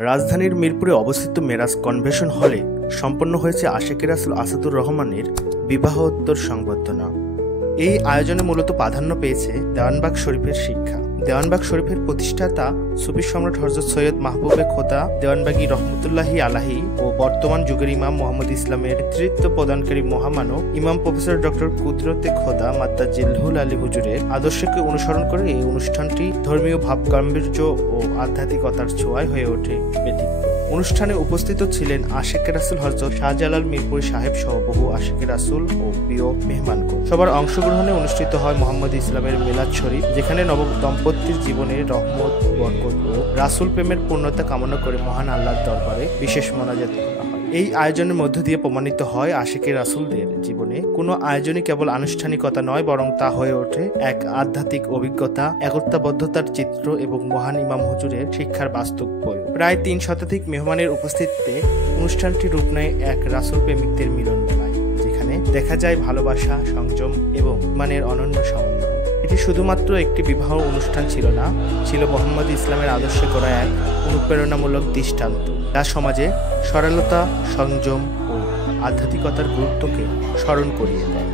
রাজধানীর মিরপুরে অবস্থিত মেরাজ কনভেনশন হলে সম্পন্ন হয়েছে আশিকে রাসূল আসাদুর রহমানের বিবাহোত্তর সংবর্ধনা। এই আয়োজনে মূলত প্রাধান্য পেয়েছে দেওয়ানবাগ শরীফের শিক্ষা। দেওয়ানবাগ শরীফের প্রতিষ্ঠাতা সুফি সম্রাট হযরত সৈয়দ মাহবুবে খোদা দেওয়ানবাগী রহমতুল্লাহি আলাহি ও বর্তমান যুগের ইমাম মুহাম্মদ ইসলামের নেতৃত্ব প্রদানকারী মহামানব ইমাম প্রফেসর ডক্টর কুদরতে খোদা মাদ্দা জিল্লুল আলী হুজুরের আদর্শকে অনুসরণ করে এই অনুষ্ঠানটি ধর্মীয় ভাবগাম্ভীর্য ও আধ্যাত্মিকতার ছোঁয়ায় হয়ে ওঠে ব্যতিক্রম। অনুষ্ঠানে উপস্থিত ছিলেন আশিকে রাসূল হযরত শাহজালাল মিরপুরি সাহেব সহ বহু আশিকে রাসূল ও প্রিয় মেহমানগণ। সবার অংশগ্রহণে অনুষ্ঠিত হয় মুহাম্মদ ইসলামের মিলাদ শরীফ, যেখানে নব দম্পতির জীবনে রহমত, বরকত ও রাসূল প্রেমের পূর্ণতা কামনা করে মহান আল্লাহর দরবারে বিশেষ মোনাজাত করা হয়। এই আয়োজনের মধ্য দিয়ে প্রমাণিত হয় আশিকে রাসূলদের জীবনে কোনো আয়োজনই কেবল আনুষ্ঠানিকতা নয়, বরং তা হয়ে ওঠে এক আধ্যাত্মিক অভিজ্ঞতা, একতাবদ্ধতার চিত্র এবং মহান ইমাম হুজুরের শিক্ষার বাস্তব প্রয়োগ। প্রায় ৩ শতাধিক মেহমানের উপস্থিতিতে অনুষ্ঠানটি রূপ নেয় এক রাসূল প্রেমিকদের মিলন মেলায়, যেখানে দেখা যায় ভালোবাসা, সংযম এবং ইমানের অনন্য সমন্বয়। এটি শুধুমাত্র একটি বিবাহ অনুষ্ঠান ছিল না, ছিল মুহাম্মদ ইসলামের আদর্শে গড়া এক অনুপ্রেরণামূলক দৃষ্টান্ত, যা সমাজে সরলতা, সংযম ও আধ্যাত্মিকতার গুরুত্বকে স্মরণ করিয়ে দেয়।